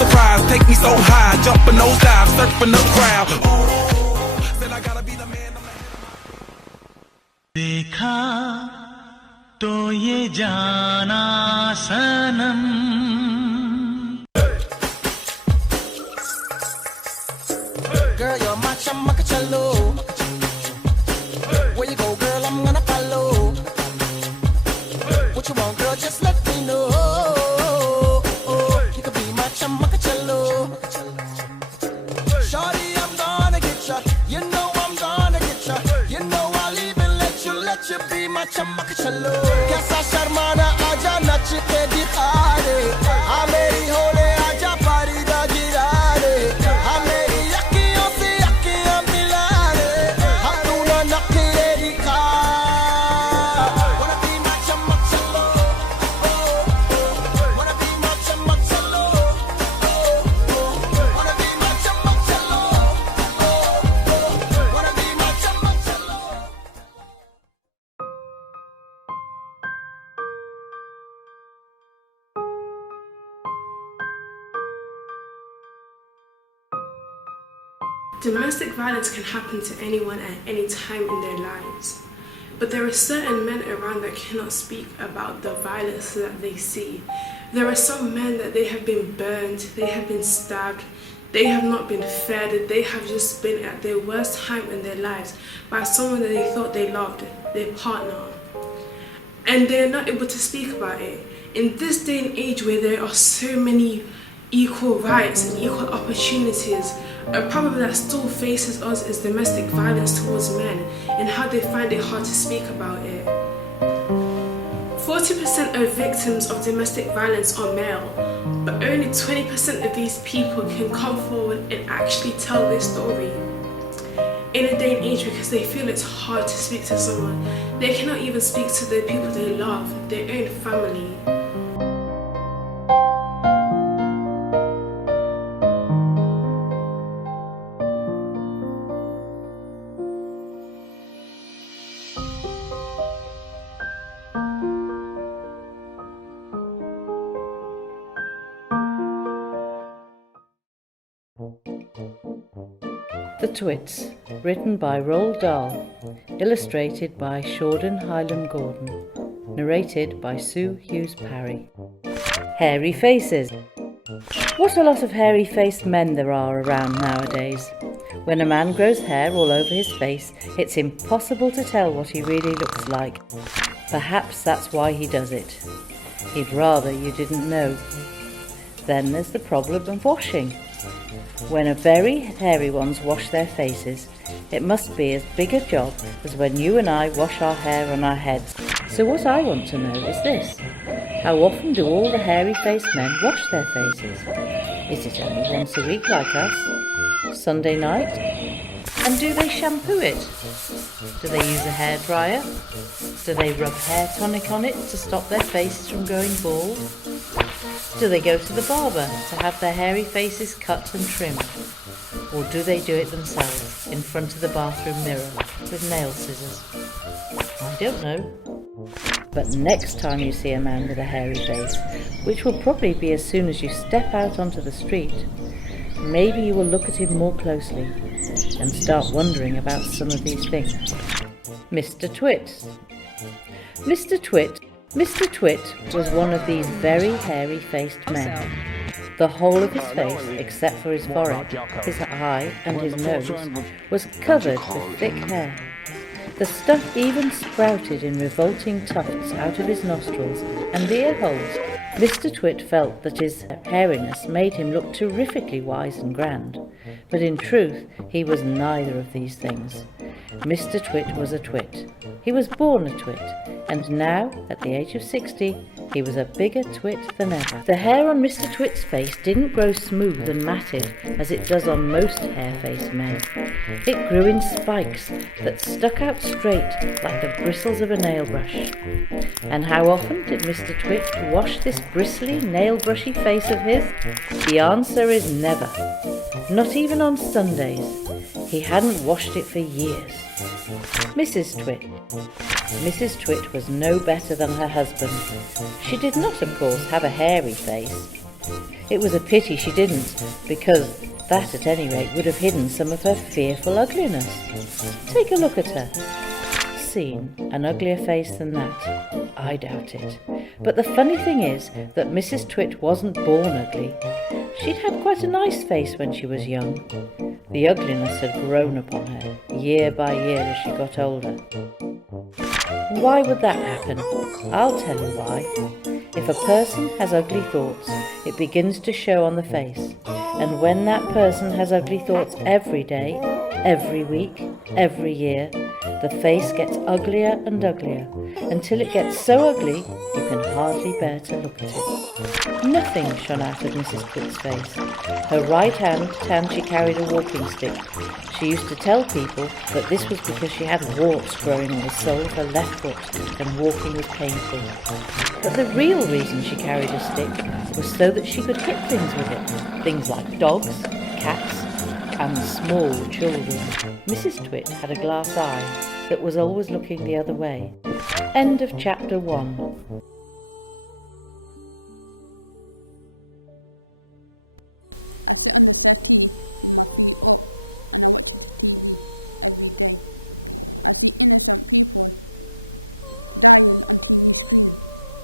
surprise, take me so high, jumping those dives, surfing the crowd. Oh, said I gotta be the man. देखा तो ये जाना सनम Girl, you're my chamacacello. Where you go, girl, I'm gonna follow. What you want, girl, just let me know. You could be my chamacacello. Shawty, I'm gonna get ya. You know I'm gonna get ya. You know I'll even let you be my chamacacello. Kaisa sharmana aaja nach ke dikhane. Aa meri hole aaja pari da girane. Aa meri akhiyon se akhiyan milane. Hum dono nakhre dikha. Wanna be my chamacacello. Oh oh. Wanna be my chamacacello. Oh oh. Wanna be my chamacacello. Oh oh. Wanna be my chamacacello. Domestic violence can happen to anyone at any time in their lives, but there are certain men around that cannot speak about the violence that they see. There are some men that they have been burned, they have been stabbed, they have not been fed, they have just been at their worst time in their lives by someone that they thought they loved, their partner. And they're not able to speak about it. In this day and age where there are so many equal rights and equal opportunities, a problem that still faces us is domestic violence towards men and how they find it hard to speak about it. 40% of victims of domestic violence are male, but only 20% of these people can come forward and actually tell their story. In a day and age, because they feel it's hard to speak to someone, they cannot even speak to the people they love, their own family. The Twits, written by Roald Dahl, illustrated by Shawden Highland Gordon, narrated by Sue Hughes Parry. Hairy faces. What a lot of hairy-faced men there are around nowadays. When a man grows hair all over his face, it's impossible to tell what he really looks like. Perhaps that's why he does it. He'd rather you didn't know. Then there's the problem of washing. When a very hairy ones wash their faces, it must be as big a job as when you and I wash our hair on our heads. So what I want to know is this: how often do all the hairy-faced men wash their faces? Is it only once a week like us? Sunday night? And do they shampoo it? Do they use a hairdryer? Do they rub hair tonic on it to stop their faces from going bald? Do they go to the barber to have their hairy faces cut and trimmed? Or do they do it themselves in front of the bathroom mirror with nail scissors? I don't know. But next time you see a man with a hairy face, which will probably be as soon as you step out onto the street, maybe you will look at him more closely and start wondering about some of these things. Mr. Twit. Mr. Twit was one of these very hairy-faced men. The whole of his face, except for his forehead, his eye and his nose, was covered with thick hair. The stuff even sprouted in revolting tufts out of his nostrils and ear holes. Mr. Twit felt that his hairiness made him look terrifically wise and grand, but in truth he was neither of these things. Mr. Twit was a twit. He was born a twit, and now, at the age of 60, he was a bigger twit than ever. The hair on Mr. Twit's face didn't grow smooth and matted as it does on most hair-faced men. It grew in spikes that stuck out straight like the bristles of a nail brush. And how often did Mr. Twit wash this bristly, nail-brushy face of his? The answer is never. Not even on Sundays. He hadn't washed it for years. Mrs. Twit. Mrs. Twit was no better than her husband. She did not, of course, have a hairy face. It was a pity she didn't, because that at any rate would have hidden some of her fearful ugliness. Take a look at her. Seen an uglier face than that? I doubt it. But the funny thing is that Mrs. Twit wasn't born ugly. She'd had quite a nice face when she was young. The ugliness had grown upon her, year by year as she got older. Why would that happen? I'll tell you why. If a person has ugly thoughts, it begins to show on the face. And when that person has ugly thoughts every day, every week, every year, the face gets uglier and uglier, until it gets so ugly you can hardly bear to look at it. Nothing shone out of Mrs. Twit's face. Her right hand she carried a walking stick. She used to tell people that this was because she had warts growing on the sole of her left foot and walking was painful. But the real reason she carried a stick was so that she could hit things with it. Things like dogs, cats, and small children. Mrs. Twit had a glass eye that was always looking the other way. End of chapter 1. I sit on the settee with my feet up and I watch the TV every day. I see innocent people dying on TV screen.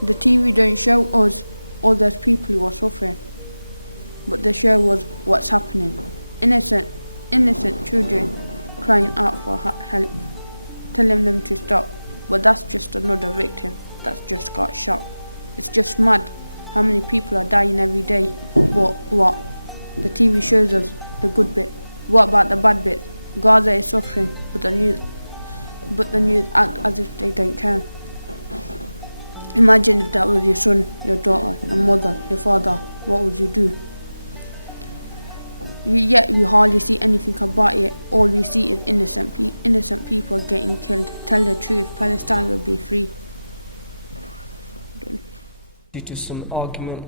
The TV don't show us all those people who are suffering, but they show us what's happening. Innocent children crying out for help, telling them to stop, but that's just another victim that's just got shot. It's just mad how many people are dying every day, but what? The TV shows us the good bit. What about the bad bit? Gaza is suffering, but the news act as if they don't care. Imagine if that was your son, your daughter, your mother, your father. What would you do? Yet we hardly see anything about it. All we see is innocent people getting killed. Tell the truth, Palestine will be free. Due to some argument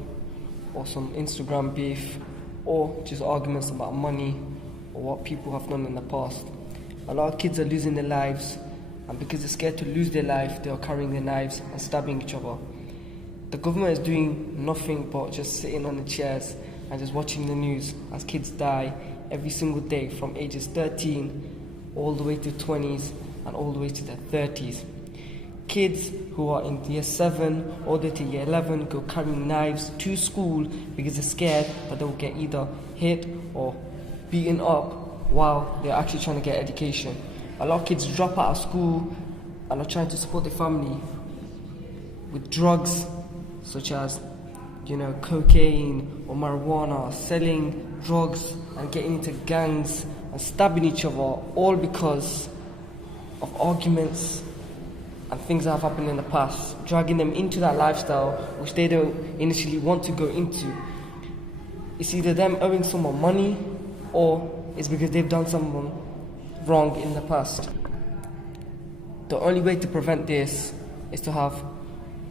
or some Instagram beef or just arguments about money or what people have done in the past. A lot of kids are losing their lives, and because they're scared to lose their life, they are carrying their knives and stabbing each other. The government is doing nothing but just sitting on the chairs and just watching the news as kids die every single day from ages 13 all the way to 20s and all the way to their 30s. Kids who are in year 7 all the way to year 11 go carrying knives to school because they're scared that they'll get either hit or beaten up while they're actually trying to get education. A lot of kids drop out of school and are trying to support their family with drugs such as, cocaine or marijuana, selling drugs and getting into gangs and stabbing each other, all because of arguments and things that have happened in the past, dragging them into that lifestyle which they don't initially want to go into. It's either them owing someone money or it's because they've done something wrong in the past. The only way to prevent this is to have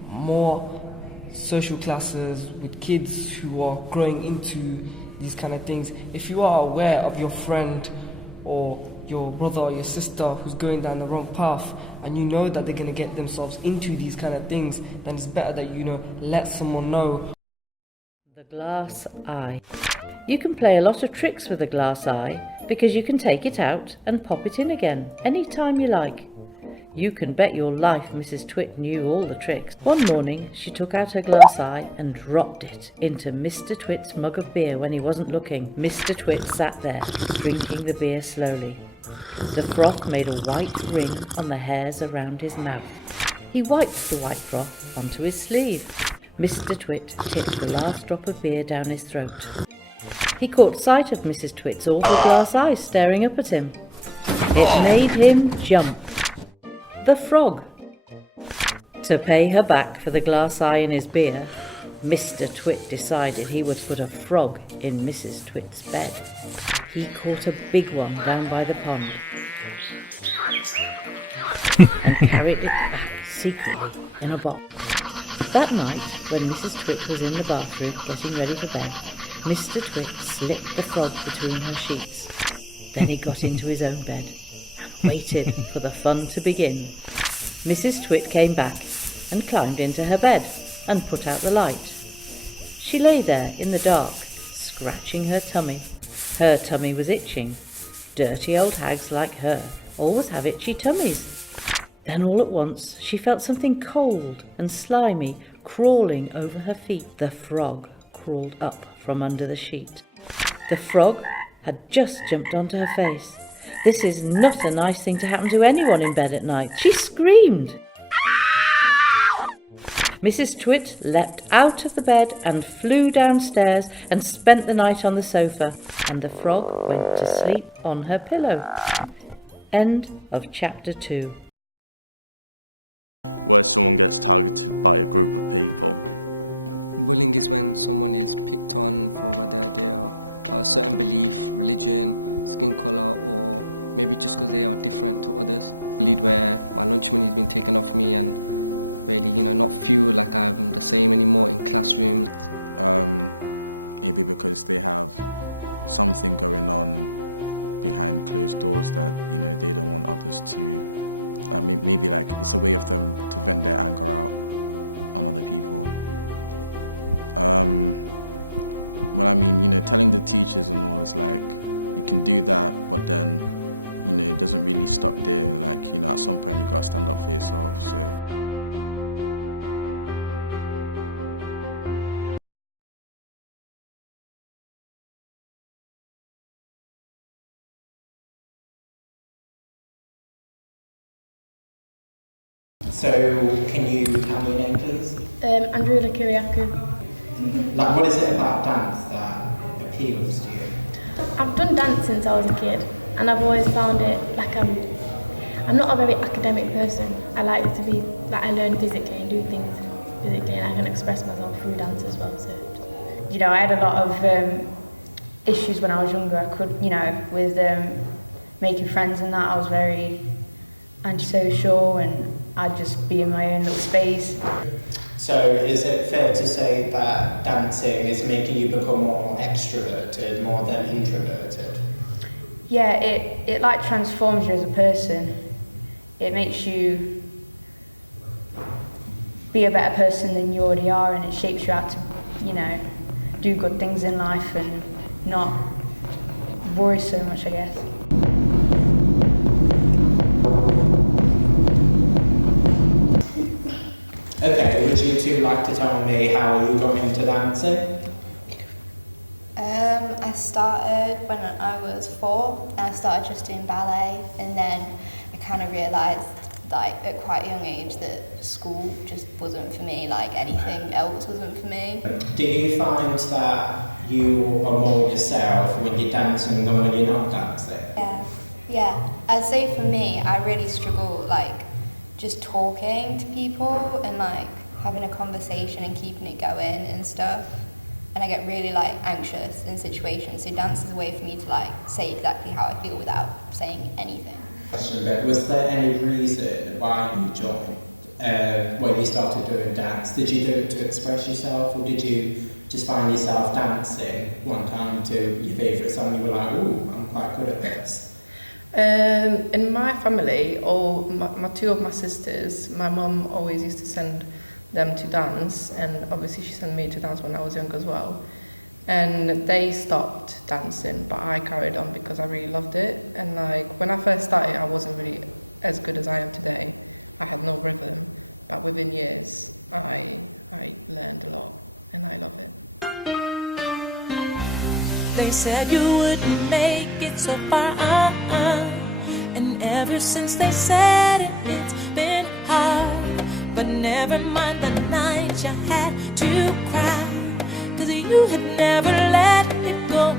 more social classes with kids who are growing into these kind of things. If you are aware of your friend or your brother or your sister who's going down the wrong path and you know that they're going to get themselves into these kind of things, then it's better that let someone know. The glass eye. You can play a lot of tricks with a glass eye because you can take it out and pop it in again anytime you like. You can bet your life Mrs. Twit knew all the tricks. One morning she took out her glass eye and dropped it into Mr. Twit's mug of beer when he wasn't looking. Mr. Twit sat there, drinking the beer slowly. The froth made a white ring on the hairs around his mouth. He wiped the white froth onto his sleeve. Mr. Twit tipped the last drop of beer down his throat. He caught sight of Mrs. Twit's awful glass eyes staring up at him. It made him jump. The frog. To pay her back for the glass eye in his beer, Mr. Twit decided he would put a frog in Mrs. Twit's bed. He caught a big one down by the pond and carried it back secretly in a box. That night, when Mrs. Twit was in the bathroom getting ready for bed, Mr. Twit slipped the frog between her sheets. Then he got into his own bed and waited for the fun to begin. Mrs. Twit came back and climbed into her bed and put out the light. She lay there in the dark, scratching her tummy. Her tummy was itching. Dirty old hags like her always have itchy tummies. Then all at once she felt something cold and slimy crawling over her feet. The frog crawled up from under the sheet. The frog had just jumped onto her face. This is not a nice thing to happen to anyone in bed at night. She screamed. Mrs. Twit leapt out of the bed and flew downstairs and spent the night on the sofa, and the frog went to sleep on her pillow. End of chapter 2. Where someone gets targeted by a group of people. Bullying is when someone is picked on for whether they are a certain belief, religion, skin colour, or maybe just because they are different to others. Bullied where my lunch money has been taken off me and really, not feel like I'm the same anymore in classrooms. Maybe because they have something going on behind closed doors that, they don't want others to, maybe like it's a way of them to vent their anger out on other people. Telling the teachers and all, it's like, you can do that, but then, it doesn't really stop there. Like, at some point you gotta stand up for yourself, so. So, can you tell me your name, please? Andrea Kiriakou. Like, what is it about dance that appeals to you? I've done dance since I was a kid, and I've always found it like I'm not a very academic person. I like it to be like I learn physically and do things physically, and I can express myself through dance as well. So, I had a lot of issues when I was younger. I could, with making friends and that. I was very antisocial, and I'd just be in my own little space. So is it fair to say that dancing is making you become more extroverted more than introverted? Yeah, it like transforms you as a person. It makes you be a better person than you already are, and it shapes you out to, do good things in life and not worry so much, I guess. Okay, would you two like to tell me how you got into dancing? I started when I was 4, and I started just doing ballet, and then I kind of realised at quite a young age that school just wasn't for me, like anything else wasn't for me. Do you find that you are more yourself when you're dancing than when you're not dancing? Yeah. I'd say for me, I really struggle just talking to people and having a conversation and keeping it going and stuff. And I get really anxious in situations, so dance is a way for me to say exactly how I feel without saying anything. Question, but was there any reason why you joined, when you started doing dance? Did you do it to express yourself, or did you just find yourself dancing one time to your favourite song and you were like, ooh, I'm quite good at this? In my family, my two of my sisters, my mum always used to send them to dance, and obviously she sent me to dance when I was young as well. And they stopped dancing, but I carried on because I really loved it. And when I first started, I wasn't really as good as I am today. I had no rhythm, but within years, I learned a lot, and I love it. They said you wouldn't make it so far, and ever since they said it, it's been hard. But never mind the night you had to cry, 'cause you had never let it go.